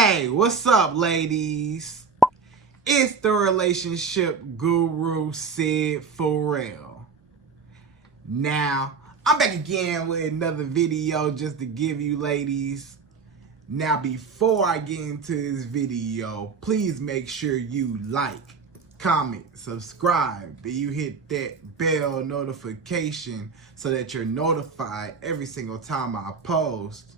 Hey, what's up, ladies? It's the relationship guru, Sydd Ferrell. Now, I'm back again with another video just to give you ladies. Now, before I get into this video, please make sure you like, comment, subscribe, and you hit that bell notification so that you're notified every single time I post.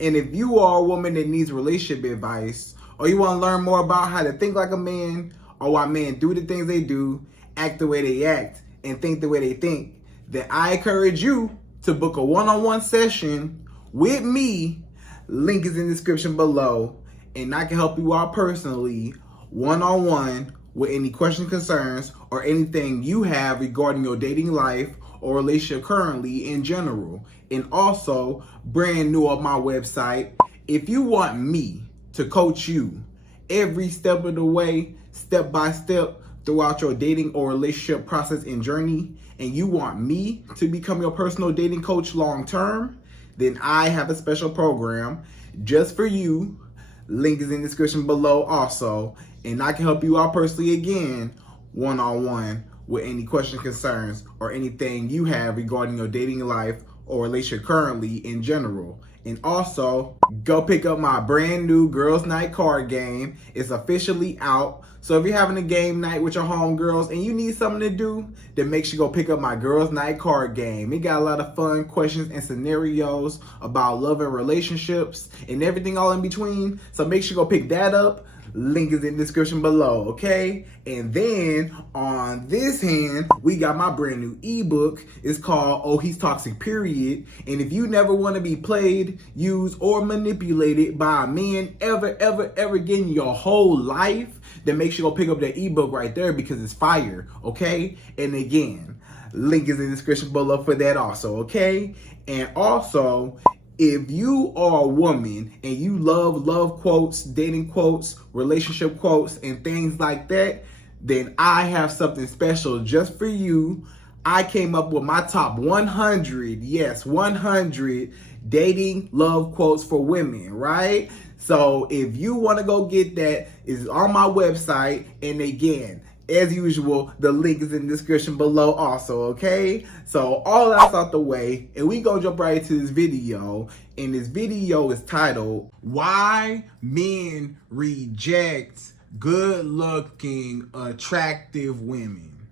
And if you are a woman that needs relationship advice, or you want to learn more about how to think like a man, or why men do the things they do, act the way they act, and think the way they think, then I encourage you to book a one-on-one session with me. Link is in the description below, and I can help you out personally, one-on-one, with any questions, concerns, or anything you have regarding your dating life or relationship currently in general. And also, brand new on my website, if you want me to coach you every step of the way, step by step, throughout your dating or relationship process and journey, and you want me to become your personal dating coach long term, then I have a special program just for you. Link is in the description below also, and I can help you out personally again, one-on-one, with any questions, concerns, or anything you have regarding your dating life or relationship currently in general. And also, go pick up my brand new Girls Night card game. It's officially out. So if you're having a game night with your homegirls and you need something to do, then make sure you go pick up my Girls Night card game. It got a lot of fun questions and scenarios about love and relationships and everything all in between. So make sure you go pick that up. Link is in the description below, okay? And then on this hand, we got my brand new ebook. It's called Oh He's Toxic Period. And if you never want to be played, used, or manipulated by a man ever again in your whole life, then make sure you go pick up that ebook right there because it's fire, okay? And again, link is in the description below for that also, okay? And also, if you are a woman and you love quotes, dating quotes, relationship quotes, and things like that, then I have something special just for you. I came up with my top 100, yes, 100 dating love quotes for women, right? So if you want to go get that, it's on my website. And again, as usual, the link is in the description below also, okay? So all that's out the way, and we gonna jump right into this video. And this video is titled, Why Men Reject Good-Looking, Attractive Women.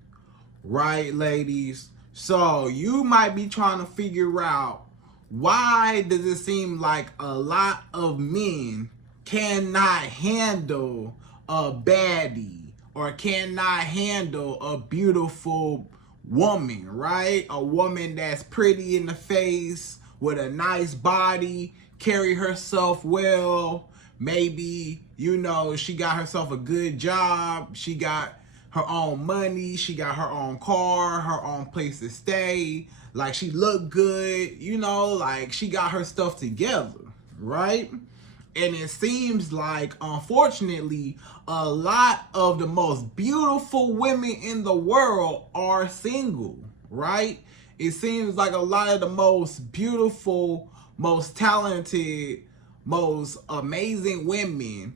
Right, ladies? So you might be trying to figure out, why does it seem like a lot of men cannot handle a baddie? Or cannot handle a beautiful woman, right? A woman that's pretty in the face, with a nice body, carry herself well. Maybe, she got herself a good job. She got her own money. She got her own car, her own place to stay. Like, she looked good, like she got her stuff together, right? And it seems like, unfortunately, a lot of the most beautiful women in the world are single, right? It seems like a lot of the most beautiful, most talented, most amazing women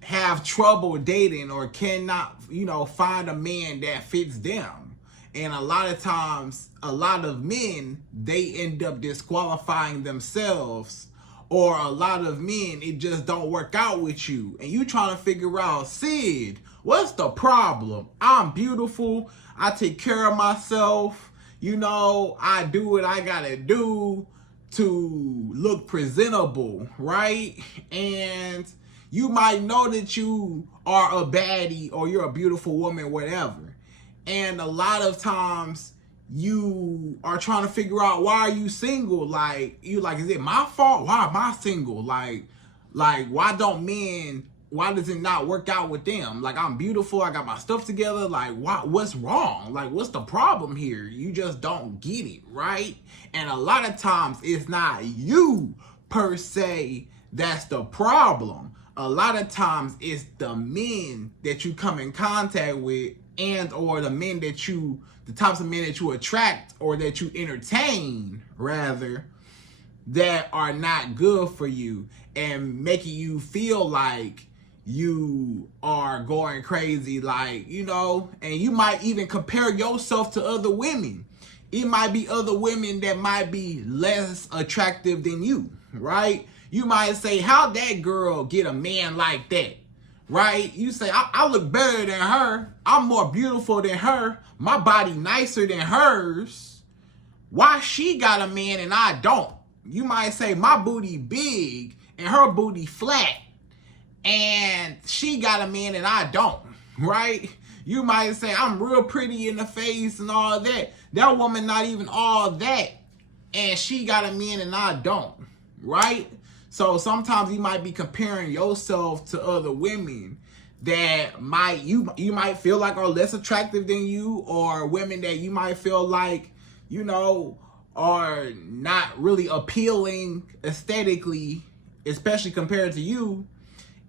have trouble dating or cannot, find a man that fits them. And a lot of times, a lot of men, they end up disqualifying themselves. Or a lot of men, it just don't work out with you. And you trying to figure out, Sydd, what's the problem? I'm beautiful. I take care of myself. I do what I gotta do to look presentable, right? And you might know that you are a baddie or you're a beautiful woman, whatever. And a lot of times, you are trying to figure out, why are you single? Is it my fault? Why am I single? Why does it not work out with them? Like, I'm beautiful, I got my stuff together. Like, what's wrong? Like, what's the problem here? You just don't get it, right? And a lot of times, it's not you per se that's the problem. A lot of times, it's the men that you come in contact with, and or the types of men that you attract or that you entertain, rather, that are not good for you and making you feel like you are going crazy, like, you know, and you might even compare yourself to other women. It might be other women that might be less attractive than you, right? You might say, how'd that girl get a man like that? Right? You say, I look better than her. I'm more beautiful than her. My body nicer than hers. Why she got a man and I don't? You might say, my booty big and her booty flat. And she got a man and I don't. Right? You might say, I'm real pretty in the face and all that. That woman not even all that. And she got a man and I don't. Right? So sometimes you might be comparing yourself to other women that you might feel like are less attractive than you, or women that you might feel like, you know, are not really appealing aesthetically, especially compared to you,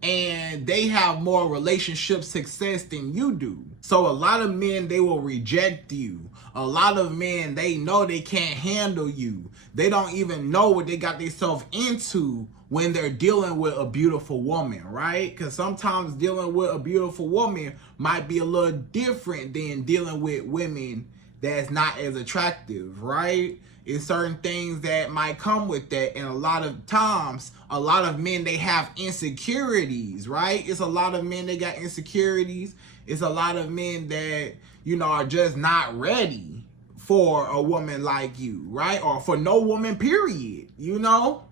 and they have more relationship success than you do. So a lot of men, they will reject you. A lot of men, they know they can't handle you. They don't even know what they got themselves into when they're dealing with a beautiful woman, right? Because sometimes dealing with a beautiful woman might be a little different than dealing with women that's not as attractive, right? It's certain things that might come with that. And a lot of times, a lot of men, they have insecurities, right? It's a lot of men that got insecurities. It's a lot of men that, you know, are just not ready for a woman like you, right? Or for no woman, period, you know?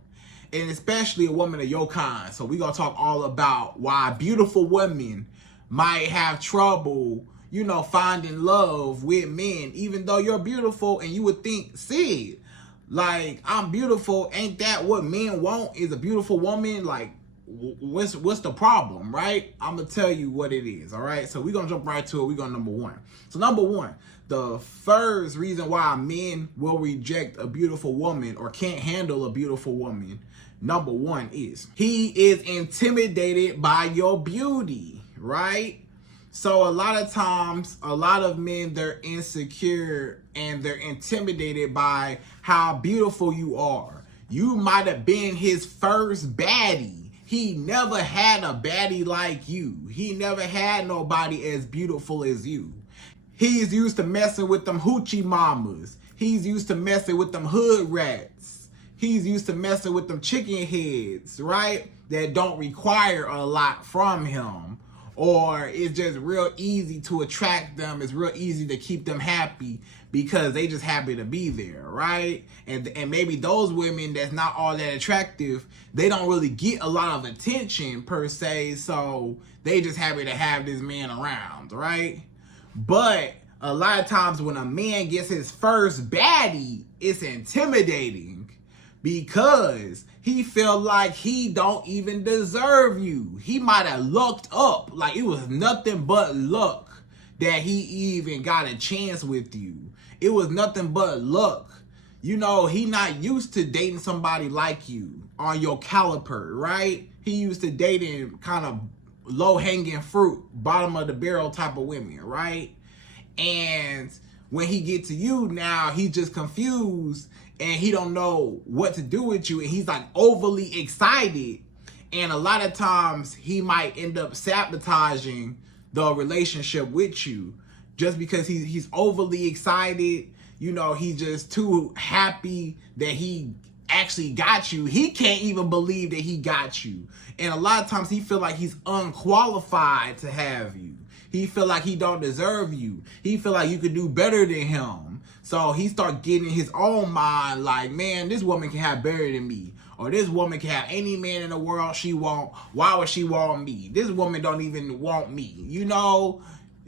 And especially a woman of your kind. So we're going to talk all about why beautiful women might have trouble, you know, finding love with men, even though you're beautiful. And you would think, Sydd, like, I'm beautiful. Ain't that what men want, is a beautiful woman? Like, what's the problem, right? I'm going to tell you what it is, all right? So we're going to jump right to it. We're going to number one. So number one, the first reason why men will reject a beautiful woman or can't handle a beautiful woman, number one is he is intimidated by your beauty, right? So a lot of times, a lot of men, they're insecure and they're intimidated by how beautiful you are. You might have been his first baddie. He never had a baddie like you. He never had nobody as beautiful as you. He's used to messing with them hoochie mamas. He's used to messing with them hood rats. He's used to messing with them chicken heads, right? That don't require a lot from him. Or it's just real easy to attract them. It's real easy to keep them happy because they just happy to be there, right? And maybe those women that's not all that attractive, they don't really get a lot of attention per se. So they just happy to have this man around, right? But a lot of times when a man gets his first baddie, it's intimidating because he feel like he don't even deserve you. He might have lucked up, like it was nothing but luck that he even got a chance with you. It was nothing but luck. You know, he not used to dating somebody like you on your caliber, right? He used to dating kind of low-hanging fruit, bottom of the barrel type of women, right? And when he get to you now, he just confused and he don't know what to do with you, and he's like overly excited. And a lot of times he might end up sabotaging the relationship with you just because he's overly excited. You know, he's just too happy that he actually got you. He can't even believe that he got you. And a lot of times he feel like he's unqualified to have you. He feel like he don't deserve you. He feel like you could do better than him. So he start getting in his own mind like, man, this woman can have better than me. Or this woman can have any man in the world she want. Why would she want me? This woman don't even want me. You know,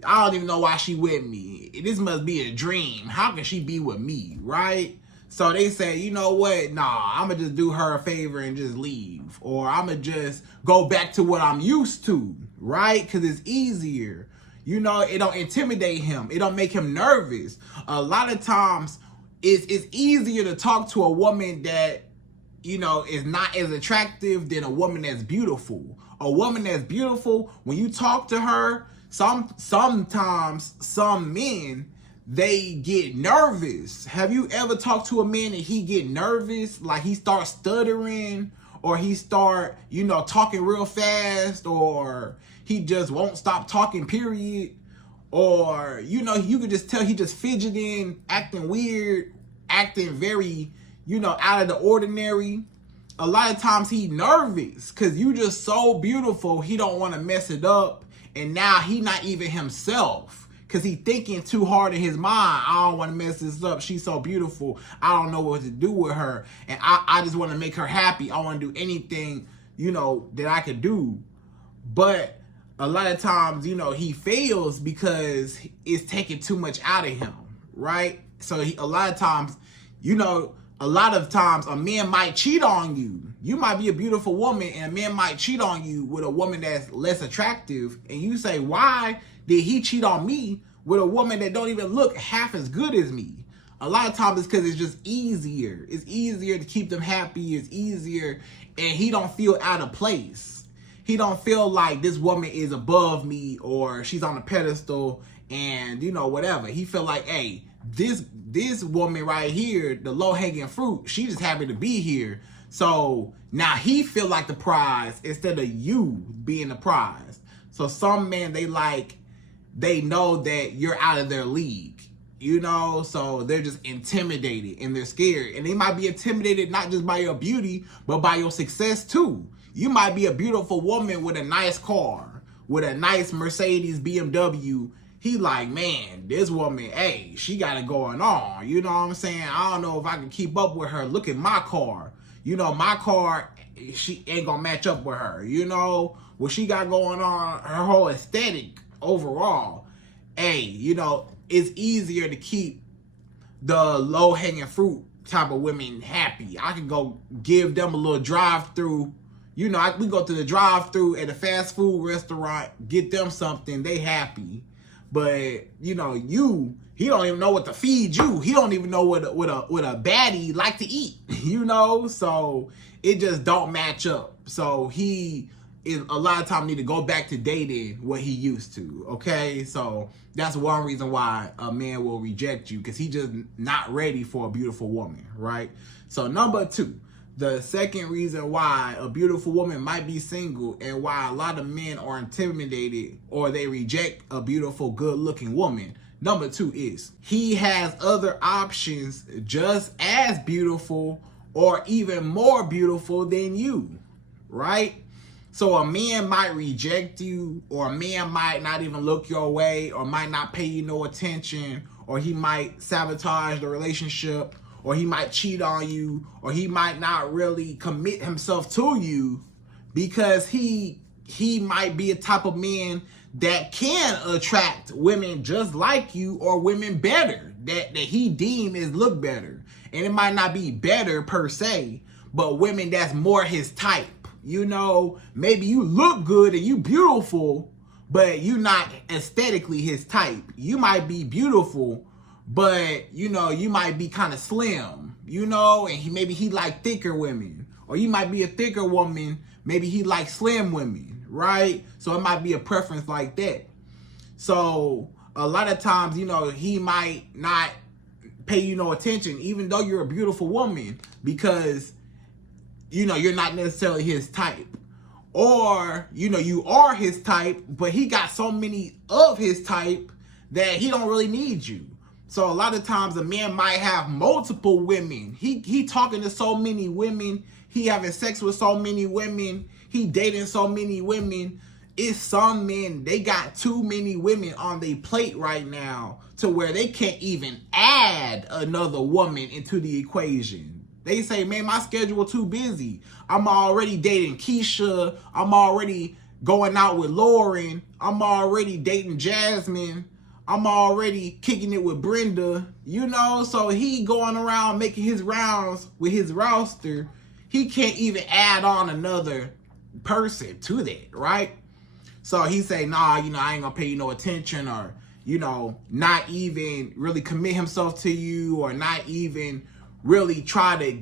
I don't even know why she with me. This must be a dream. How can she be with me, right? So they say, you know what? Nah, I'm going to just do her a favor and just leave. Or I'm going to just go back to what I'm used to, right? Because it's easier. You know, it don't intimidate him. It don't make him nervous. A lot of times, it's easier to talk to a woman that, you know, is not as attractive than a woman that's beautiful. A woman that's beautiful, when you talk to her, sometimes some men, they get nervous. Have you ever talked to a man and he get nervous? Like he starts stuttering, or he start, talking real fast, or he just won't stop talking, period. Or, you could just tell he just fidgeting, acting weird, acting very, out of the ordinary. A lot of times he nervous because you just so beautiful, he don't want to mess it up. And now he not even himself because he thinking too hard in his mind. I don't want to mess this up. She's so beautiful. I don't know what to do with her. And I just want to make her happy. I want to do anything, that I could do. But a lot of times, he fails because it's taking too much out of him, right? So a lot of times a man might cheat on you. You might be a beautiful woman and a man might cheat on you with a woman that's less attractive. And you say, why did he cheat on me with a woman that don't even look half as good as me? A lot of times it's because it's just easier. It's easier to keep them happy. It's easier. And he don't feel out of place. He don't feel like this woman is above me or she's on a pedestal and, whatever. He feel like, hey, this woman right here, the low-hanging fruit, she just happy to be here. So now he feel like the prize instead of you being the prize. So some men, they know that you're out of their league, so they're just intimidated and they're scared. And they might be intimidated not just by your beauty, but by your success too. You might be a beautiful woman with a nice car, with a nice Mercedes BMW. He like, man, this woman, hey, she got it going on. You know what I'm saying? I don't know if I can keep up with her. Look at my car. My car, she ain't gonna match up with her. What she got going on, her whole aesthetic overall. Hey, it's easier to keep the low-hanging fruit type of women happy. I can go give them a little drive-through. We go to the drive-through at a fast food restaurant, get them something, they happy. But, he don't even know what to feed you. He don't even know what a baddie like to eat, So it just don't match up. So he is a lot of time need to go back to dating what he used to, okay? So that's one reason why a man will reject you, because he just not ready for a beautiful woman, right? So number 2. The second reason why a beautiful woman might be single and why a lot of men are intimidated or they reject a beautiful, good-looking woman. Number 2 is he has other options just as beautiful or even more beautiful than you, right? So a man might reject you, or a man might not even look your way, or might not pay you no attention, or he might sabotage the relationship, or he might cheat on you, or he might not really commit himself to you because he might be a type of man that can attract women just like you or women better, that he deem is look better. And it might not be better per se, but women that's more his type. Maybe you look good and you beautiful, but you not aesthetically his type. You might be beautiful, but you might be kind of slim, and maybe he like thicker women, or you might be a thicker woman, maybe he like slim women, right? So it might be a preference like that. So a lot of times, he might not pay you no attention, even though you're a beautiful woman, because you're not necessarily his type. Or you are his type, but he got so many of his type that he don't really need you. So a lot of times a man might have multiple women. He talking to so many women. He having sex with so many women. He dating so many women. It's some men, they got too many women on their plate right now to where they can't even add another woman into the equation. They say, man, my schedule too busy. I'm already dating Keisha. I'm already going out with Lauren. I'm already dating Jasmine. I'm already kicking it with Brenda, so he going around making his rounds with his roster. He can't even add on another person to that, right? So he say, nah, I ain't gonna pay you no attention, or, not even really commit himself to you, or not even really try to,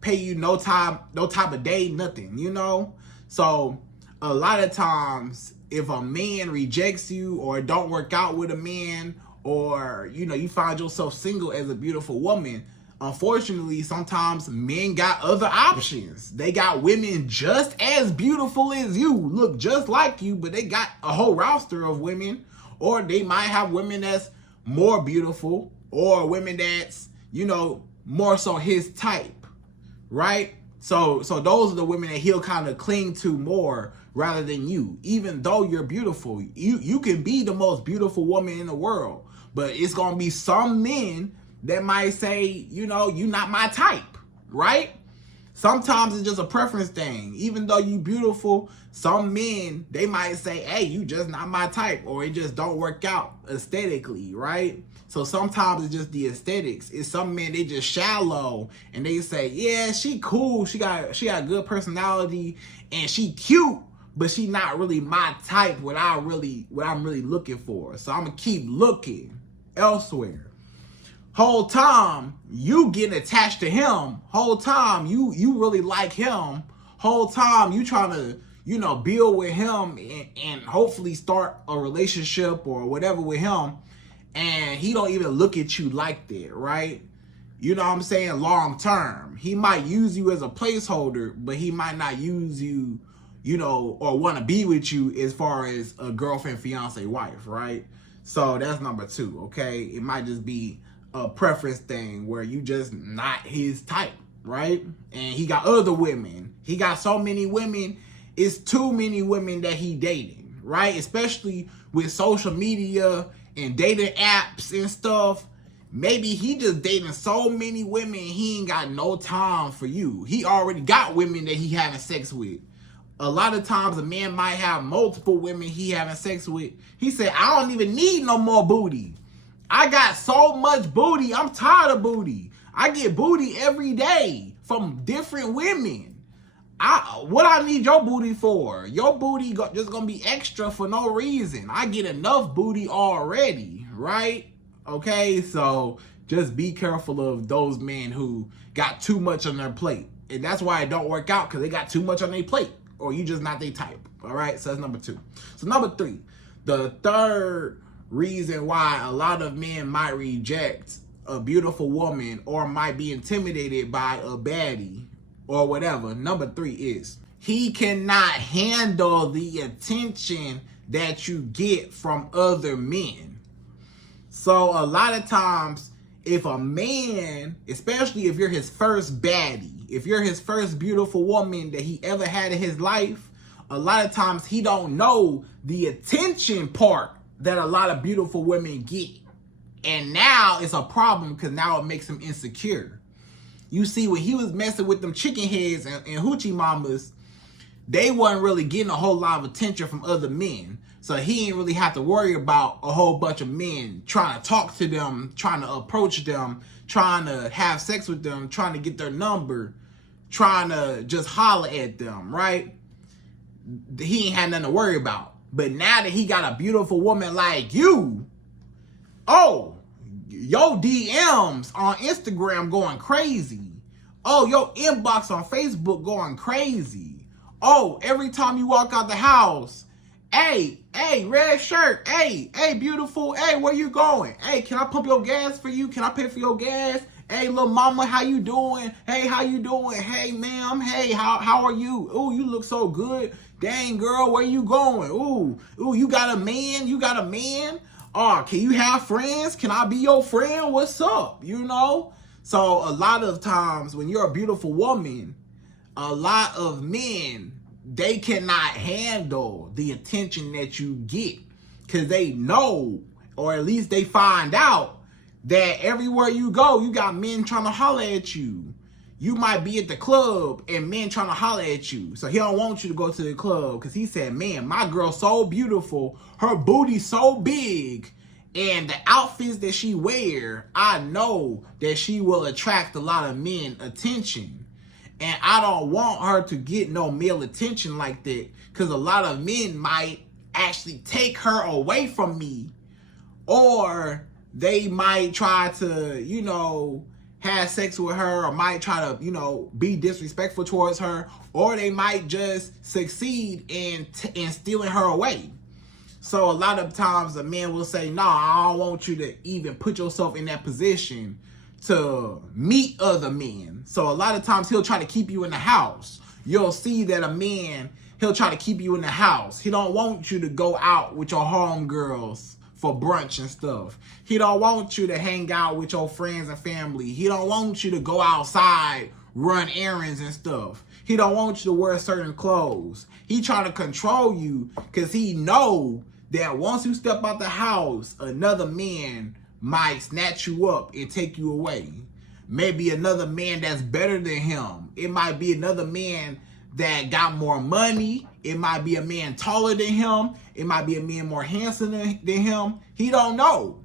pay you no type of day, nothing, So a lot of times, if a man rejects you or don't work out with a man, or, you know, you find yourself single as a beautiful woman, unfortunately, sometimes men got other options. They got women just as beautiful as you, look just like you, but they got a whole roster of women. Or they might have women that's more beautiful, or women that's, you know, more so his type, right? So those are the women that he'll kind of cling to more rather than you. Even though you're beautiful, you can be the most beautiful woman in the world, but it's going to be some men that might say, you know, you're not my type, right? Sometimes it's just a preference thing. Even though you beautiful, some men, they might say, hey, you just not my type, or it just don't work out aesthetically, right? So sometimes it's just the aesthetics. It's some men, they just shallow, and they say, yeah, she cool, she got good personality, and she cute, but she not really my type, what I'm really looking for. So I'm gonna keep looking elsewhere. Whole time you getting attached to him, whole time you really like him, whole time you trying to, you know, build with him and hopefully start a relationship or whatever with him, and he don't even look at you like that, right? You know what I'm saying? Long term, he might use you as a placeholder, but he might not use you, you know, or want to be with you as far as a girlfriend, fiance, wife, right? So that's number 2, okay? It might just be a preference thing where you just not his type, right? And he got other women. He got so many women. It's too many women that he dating, right? Especially with social media and dating apps and stuff. Maybe he just dating so many women, he ain't got no time for you. He already got women that he having sex with. A lot of times a man might have multiple women he having sex with. He said, I don't even need no more booty. I got so much booty. I'm tired of booty. I get booty every day from different women. What I need your booty for? Your booty just gonna be extra for no reason. I get enough booty already, right? Okay, so just be careful of those men who got too much on their plate. And that's why it don't work out, because they got too much on their plate, or you just not their type. All right, so that's number 2. So number 3, the third reason why a lot of men might reject a beautiful woman or might be intimidated by a baddie or whatever, number 3 is he cannot handle the attention that you get from other men. So a lot of times, if a man, especially if you're his first baddie, if you're his first beautiful woman that he ever had in his life, a lot of times he don't know the attention part that a lot of beautiful women get. And now it's a problem, because now it makes him insecure. You see, when he was messing with them chicken heads and hoochie mamas, they wasn't really getting a whole lot of attention from other men. So he didn't really have to worry about a whole bunch of men trying to talk to them, trying to approach them, trying to have sex with them, trying to get their number, trying to just holler at them, right? He ain't had nothing to worry about. But now that he got a beautiful woman like you, oh, your DMs on Instagram going crazy. Oh, your inbox on Facebook going crazy. Oh, every time you walk out the house, hey, red shirt, hey, beautiful, hey, where you going? Hey, can I pump your gas for you? Can I pay for your gas? Hey, little mama, how you doing? Hey, how you doing? Hey, ma'am, hey, how are you? Ooh, you look so good. Dang, girl, where you going? Ooh, you got a man? You got a man? Oh, can you have friends? Can I be your friend? What's up? You know? So a lot of times when you're a beautiful woman, a lot of men, they cannot handle the attention that you get, because they know, or at least they find out, that everywhere you go, you got men trying to holler at you. You might be at the club and men trying to holler at you. So he don't want you to go to the club, because he said, man, my girl's so beautiful, her booty's so big, and the outfits that she wear, I know that she will attract a lot of men attention. And I don't want her to get no male attention like that, because a lot of men might actually take her away from me, or they might try to, you know, have sex with her, or might try to, you know, be disrespectful towards her, or they might just succeed in stealing her away. So a lot of times a man will say, no, I don't want you to even put yourself in that position to meet other men. So a lot of times he'll try to keep you in the house. You'll see that a man, he'll try to keep you in the house. He don't want you to go out with your homegirls for brunch and stuff. He don't want you to hang out with your friends and family. He don't want you to go outside, run errands and stuff. He don't want you to wear certain clothes. He trying to control you because he know that once you step out the house, another man might snatch you up and take you away. Maybe another man that's better than him. It might be another man that got more money. It might be a man taller than him. It might be a man more handsome than him. He don't know.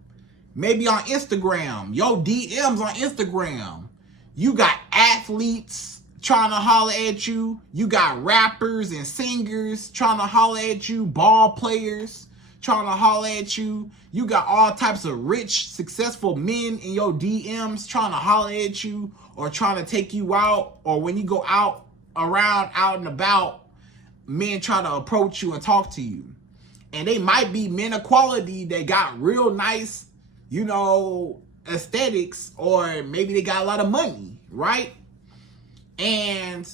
Maybe on Instagram, your DMs on Instagram, you got athletes trying to holler at you. You got rappers and singers trying to holler at you. Ball players trying to holler at you. You got all types of rich, successful men in your DMs trying to holler at you or trying to take you out. Or when you go out and about, men try to approach you and talk to you. And they might be men of quality that got real nice, aesthetics, or maybe they got a lot of money, right? And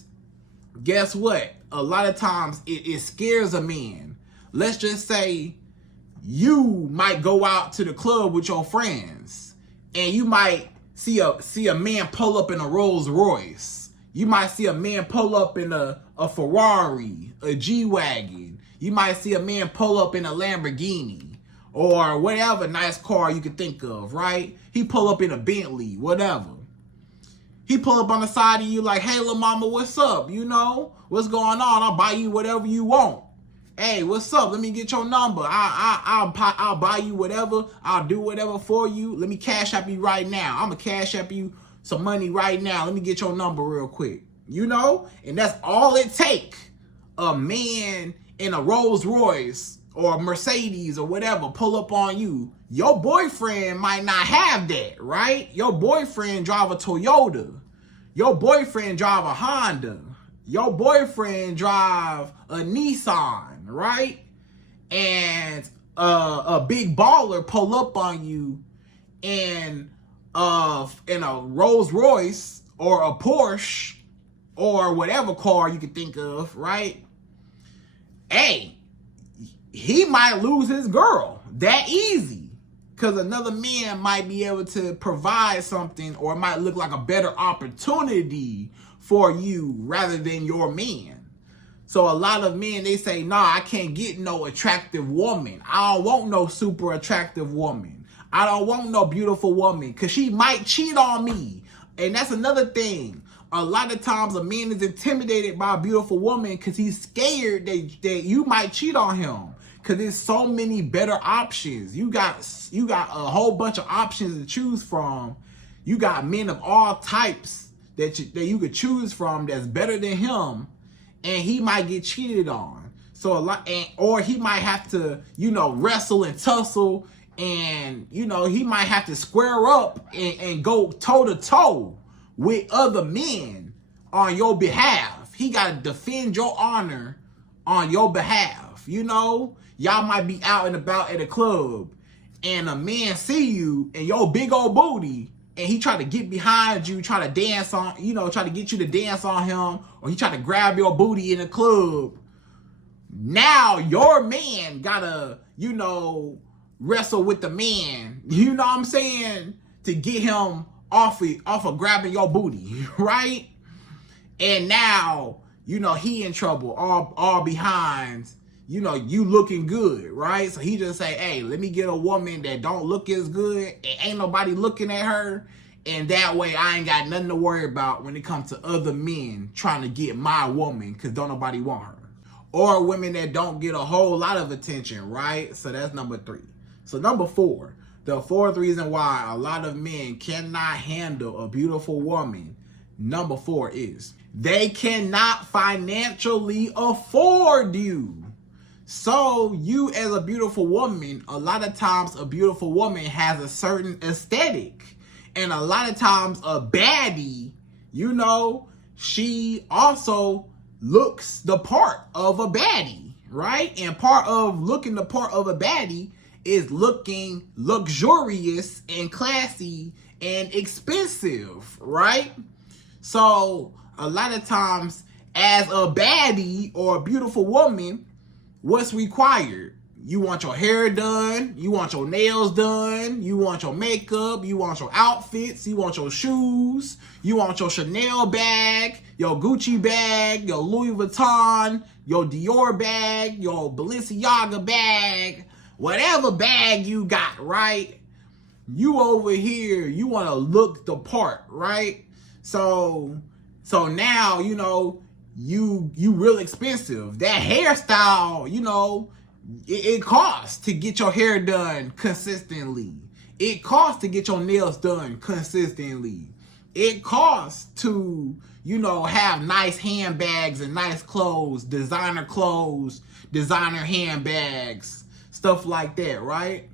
guess what? A lot of times it scares a man. Let's just say you might go out to the club with your friends and you might see a man pull up in a Rolls Royce. You might see a man pull up in a Ferrari, a G-Wagon. You might see a man pull up in a Lamborghini or whatever nice car you could think of, right? He pull up in a Bentley, whatever. He pull up on the side of you like, hey, little mama, what's up? What's going on? I'll buy you whatever you want. Hey, what's up? Let me get your number. I'll buy you whatever. I'll do whatever for you. Let me cash app you right now. I'm going to cash app you some money right now. Let me get your number real quick. And that's all it take. A man in a Rolls Royce or a Mercedes or whatever pull up on you. Your boyfriend might not have that, right? Your boyfriend drive a Toyota. Your boyfriend drive a Honda. Your boyfriend drive a Nissan, right? And a big baller pull up on you in a Rolls Royce or a Porsche or whatever car you can think of, right? Hey, he might lose his girl that easy because another man might be able to provide something, or it might look like a better opportunity for you rather than your man. So a lot of men, they say, nah, I can't get no attractive woman. I don't want no super attractive woman. I don't want no beautiful woman because she might cheat on me. And that's another thing. A lot of times a man is intimidated by a beautiful woman because he's scared that you might cheat on him. Because there's so many better options. You got a whole bunch of options to choose from. You got men of all types that you could choose from that's better than him, and he might get cheated on. So or he might have to, wrestle and tussle, and he might have to square up and go toe to toe with other men on your behalf. He got to defend your honor on your behalf. Y'all might be out and about at a club and a man see you and your big old booty, and he try to get behind you, try to dance on, try to get you to dance on him, or he try to grab your booty in the club. Now your man gotta, wrestle with the man, to get him off of grabbing your booty, right? And now, he in trouble, all behind, you looking good, right? So he just say, hey, let me get a woman that don't look as good and ain't nobody looking at her. And that way I ain't got nothing to worry about when it comes to other men trying to get my woman because don't nobody want her. Or women that don't get a whole lot of attention, right? So that's number 3. So number 4, the 4th reason why a lot of men cannot handle a beautiful woman, number 4 is they cannot financially afford you. So you as a beautiful woman, a lot of times a beautiful woman has a certain aesthetic. And a lot of times a baddie, she also looks the part of a baddie, right? And part of looking the part of a baddie is looking luxurious and classy and expensive, right? So a lot of times as a baddie or a beautiful woman, what's required? You want your hair done, you want your nails done, you want your makeup, you want your outfits, you want your shoes, you want your Chanel bag, your Gucci bag, your Louis Vuitton, your Dior bag, your Balenciaga bag, whatever bag you got, right? You over here, you want to look the part, right? So now, you know, you real expensive. That hairstyle, you know, it costs to get your hair done consistently. It costs to get your nails done consistently. It costs to, you know, have nice handbags and nice clothes, designer handbags, stuff like that, right?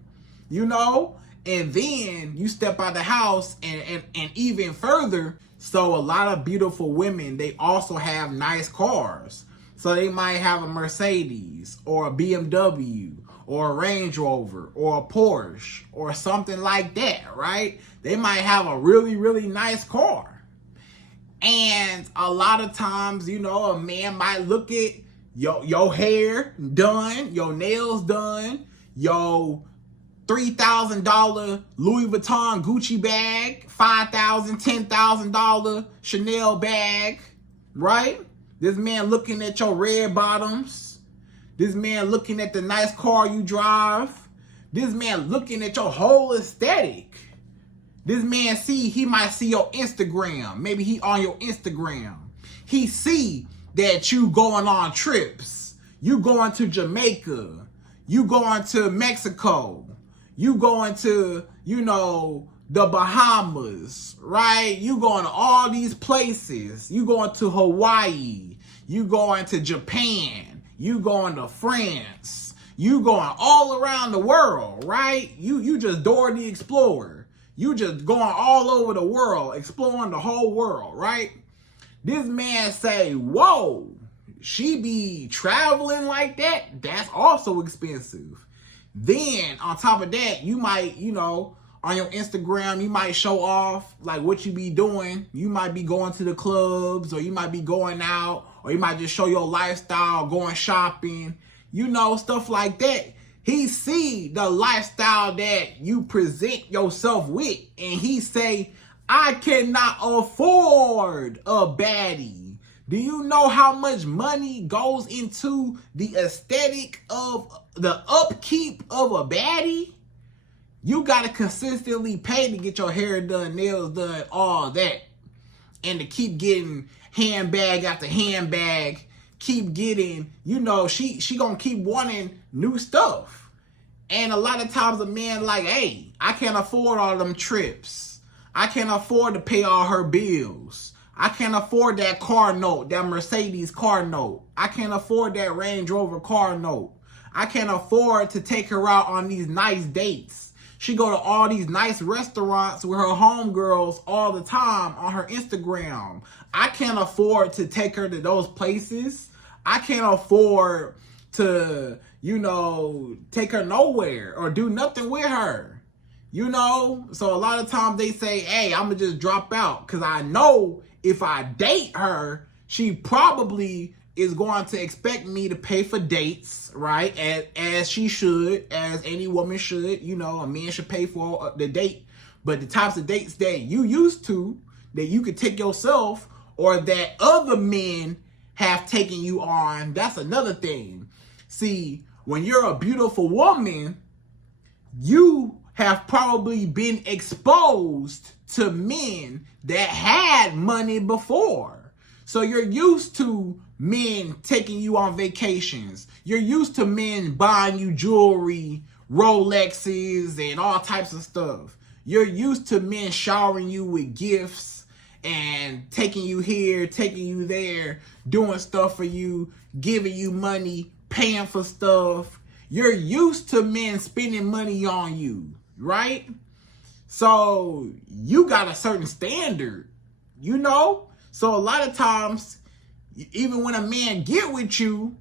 You know? And then you step out the house and even further, so a lot of beautiful women, they also have nice cars. So they might have a Mercedes or a BMW or a Range Rover or a Porsche or something like that, right? They might have a really, really nice car. And a lot of times, you know, a man might look at your hair done, your nails done, your $3,000 Louis Vuitton Gucci bag, $5,000, $10,000 Chanel bag, right? This man looking at your red bottoms. This man looking at the nice car you drive. This man looking at your whole aesthetic. This man he might see your Instagram. Maybe he on your Instagram. He see that you going on trips. You going to Jamaica. You going to Mexico. You going to, you know, the Bahamas, right? You going to all these places. You going to Hawaii. You going to Japan. You going to France. You going all around the world, right? You just Dora the Explorer. You just going all over the world, exploring the whole world, right? This man say, whoa, she be traveling like that? That's also expensive. Then on top of that, you might, you know, on your Instagram, you might show off like what you be doing. You might be going to the clubs, or you might be going out, or you might just show your lifestyle, going shopping, you know, stuff like that. He see the lifestyle that you present yourself with, and he say, I cannot afford a baddie. Do you know how much money goes into the aesthetic of the upkeep of a baddie? You got to consistently pay to get your hair done, nails done, all that. And to keep getting handbag after handbag, keep getting, you know, she gonna keep wanting new stuff. And a lot of times a man like, hey, I can't afford all them trips. I can't afford to pay all her bills. I can't afford that car note, that Mercedes car note. I can't afford that Range Rover car note. I can't afford to take her out on these nice dates. She go to all these nice restaurants with her homegirls all the time on her Instagram. I can't afford to take her to those places. I can't afford to, you know, take her nowhere or do nothing with her. You know? So a lot of times they say, hey, I'm going to just drop out because I know if I date her, she probably is going to expect me to pay for dates, right? As she should, as any woman should. You know, a man should pay for the date. But the types of dates that you used to, that you could take yourself, or that other men have taken you on, that's another thing. See, when you're a beautiful woman, you have probably been exposed to men that had money before. So you're used to men taking you on vacations. You're used to men buying you jewelry, Rolexes, and all types of stuff. You're used to men showering you with gifts and taking you here, taking you there, doing stuff for you, giving you money, paying for stuff. You're used to men spending money on you, right? So you got a certain standard, you know? So a lot of times, even when a man get with you,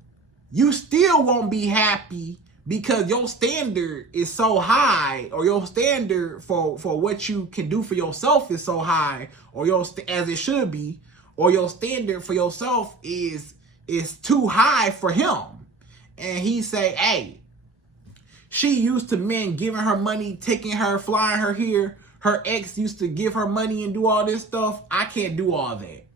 you still won't be happy because your standard is so high, or your standard for what you can do for yourself is so high, or as it should be, or your standard for yourself is too high for him. And he say, hey, she used to men giving her money, taking her, flying her here. Her ex used to give her money and do all this stuff. I can't do all that.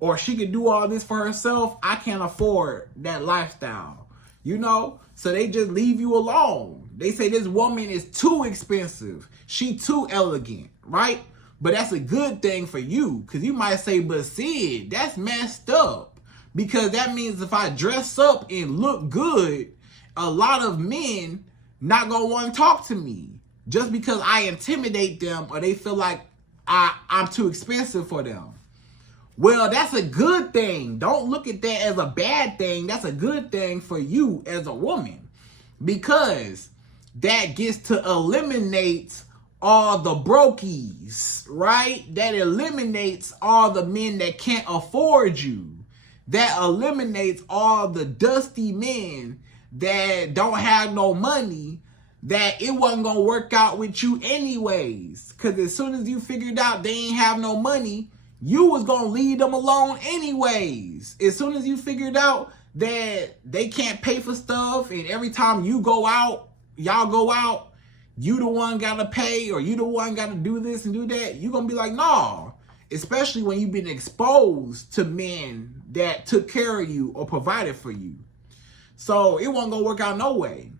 Or she could do all this for herself. I can't afford that lifestyle. You know? So they just leave you alone. They say this woman is too expensive. She too elegant, right? But that's a good thing for you. Because you might say, but Syd, that's messed up. Because that means if I dress up and look good, a lot of men not going to want to talk to me. Just because I intimidate them, or they feel like I'm too expensive for them. Well, that's a good thing. Don't look at that as a bad thing. That's a good thing for you as a woman. Because that gets to eliminate all the brokies, right? That eliminates all the men that can't afford you. That eliminates all the dusty men that don't have no money, that it wasn't going to work out with you anyways. Because as soon as you figured out they ain't have no money, you was going to leave them alone anyways. As soon as you figured out that they can't pay for stuff, and every time you go out, y'all go out, you the one got to pay, or you the one got to do this and do that, you going to be like, no. Especially when you've been exposed to men that took care of you or provided for you. So it wasn't going to work out no way.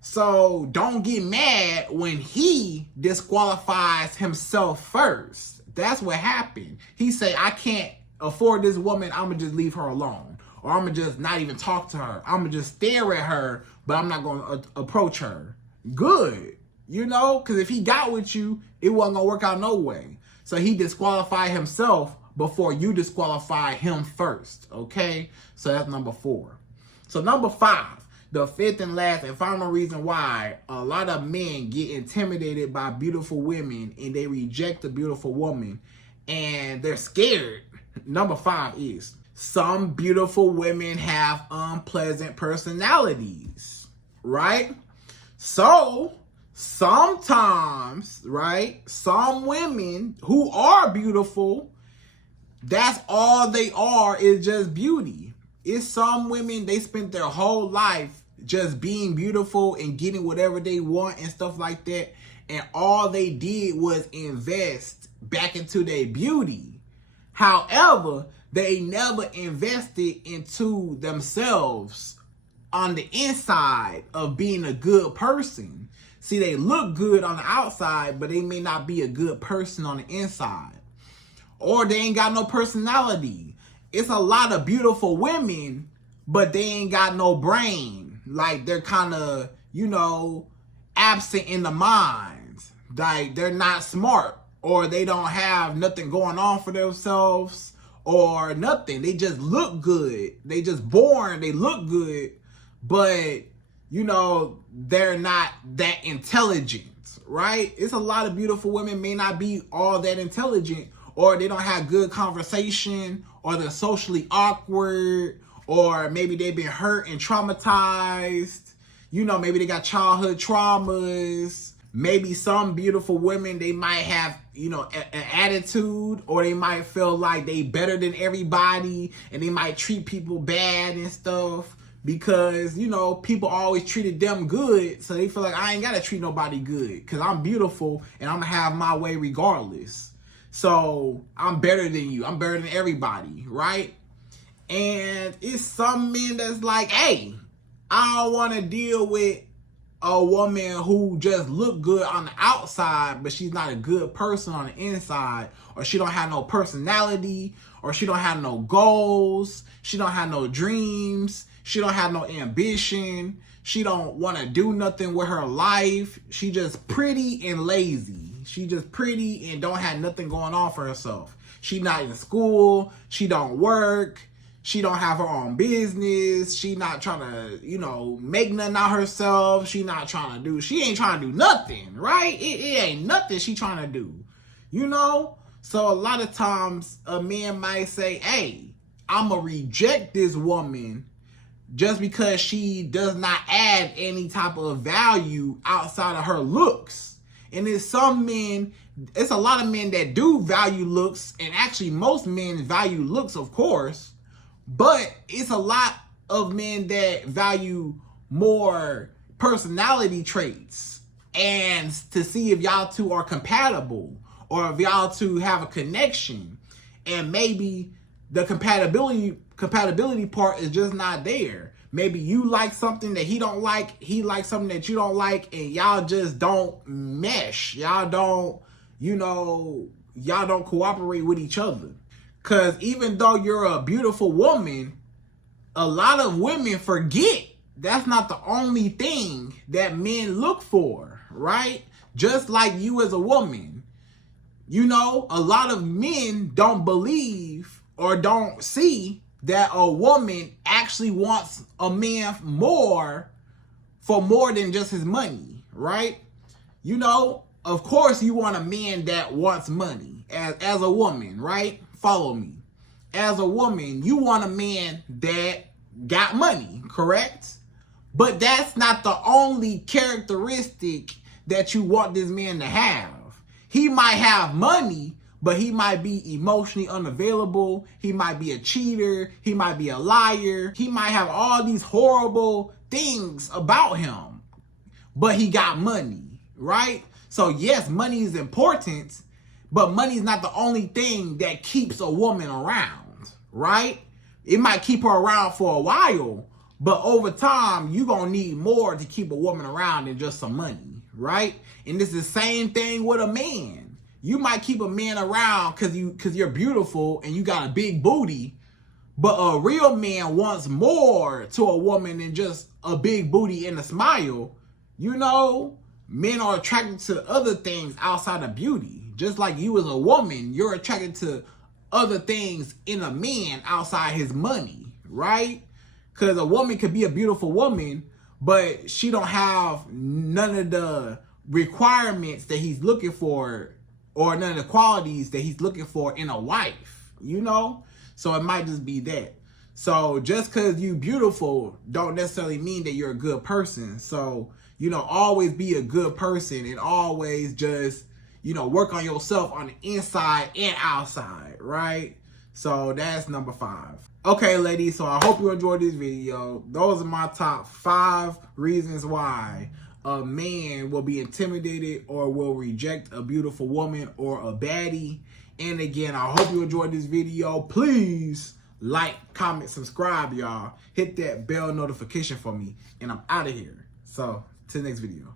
So don't get mad when he disqualifies himself first. That's what happened. He say, I can't afford this woman. I'm going to just leave her alone. Or I'm going to just not even talk to her. I'm going to just stare at her, but I'm not going to approach her. Good. You know, because if he got with you, it wasn't going to work out no way. So he disqualified himself before you disqualify him first. Okay? So that's number 4. So number 5. The fifth and last and final reason why a lot of men get intimidated by beautiful women and they reject a beautiful woman and they're scared. Number 5 is some beautiful women have unpleasant personalities, right? So sometimes, right, some women who are beautiful, that's all they are is just beauty. It's some women, they spent their whole life just being beautiful and getting whatever they want and stuff like that. And all they did was invest back into their beauty. However, they never invested into themselves on the inside of being a good person. See, they look good on the outside, but they may not be a good person on the inside. Or they ain't got no personality. It's a lot of beautiful women, but they ain't got no brain. Like, they're kind of, you know, absent in the mind. Like, they're not smart, or they don't have nothing going on for themselves, or nothing. They just look good. They just born, they look good, but, you know, they're not that intelligent, right? It's a lot of beautiful women may not be all that intelligent, or they don't have good conversation, or they're socially awkward, or maybe they've been hurt and traumatized. You know, maybe they got childhood traumas. Maybe some beautiful women, they might have, you know, an attitude, or they might feel like they better than everybody, and they might treat people bad and stuff because, you know, people always treated them good. So they feel like I ain't got to treat nobody good because I'm beautiful and I'm going to have my way regardless. So I'm better than you. I'm better than everybody, right? And it's some men that's like, hey, I don't want to deal with a woman who just look good on the outside, but she's not a good person on the inside, or she don't have no personality, or she don't have no goals, she don't have no dreams, she don't have no ambition, she don't want to do nothing with her life, she just pretty and lazy. She just pretty and don't have nothing going on for herself. She not in school, she don't work, she don't have her own business. She not trying to, you know, make nothing out herself. She ain't trying to do nothing, right? It ain't nothing she trying to do, you know? So a lot of times a man might say, hey, I'm going to reject this woman just because she does not add any type of value outside of her looks. And it's a lot of men that do value looks, and actually most men value looks, of course, but it's a lot of men that value more personality traits, and to see if y'all two are compatible, or if y'all two have a connection, and maybe the compatibility part is just not there. Maybe you like something that he don't like, he likes something that you don't like, and y'all just don't mesh. Y'all don't, y'all don't cooperate with each other. Because even though you're a beautiful woman, a lot of women forget that's not the only thing that men look for, right? Just like you as a woman. A lot of men don't believe or don't see that a woman actually wants a man for more than just his money, right? Of course you want a man that wants money as a woman, right? Follow me. As a woman, you want a man that got money, correct? But that's not the only characteristic that you want this man to have. He might have money, but he might be emotionally unavailable. He might be a cheater. He might be a liar. He might have all these horrible things about him, but he got money, right? So yes, money is important, but money is not the only thing that keeps a woman around, right? It might keep her around for a while, but over time, you're going to need more to keep a woman around than just some money, right? And it's the same thing with a man. You might keep a man around because you're beautiful and you got a big booty, but a real man wants more to a woman than just a big booty and a smile. Men are attracted to other things outside of beauty. Just like you as a woman, you're attracted to other things in a man outside his money, right? Because a woman could be a beautiful woman, but she don't have none of the requirements that he's looking for, or none of the qualities that he's looking for in a wife, So it might just be that. So just because you beautiful don't necessarily mean that you're a good person. So, always be a good person, and always just, work on yourself on the inside and outside, right? So that's number 5. Okay, ladies, so I hope you enjoyed this video. Those are my top 5 reasons why a man will be intimidated or will reject a beautiful woman or a baddie. And again, I hope you enjoyed this video. Please like, comment, subscribe, y'all. Hit that bell notification for me, and I'm out of here. So, to the next video.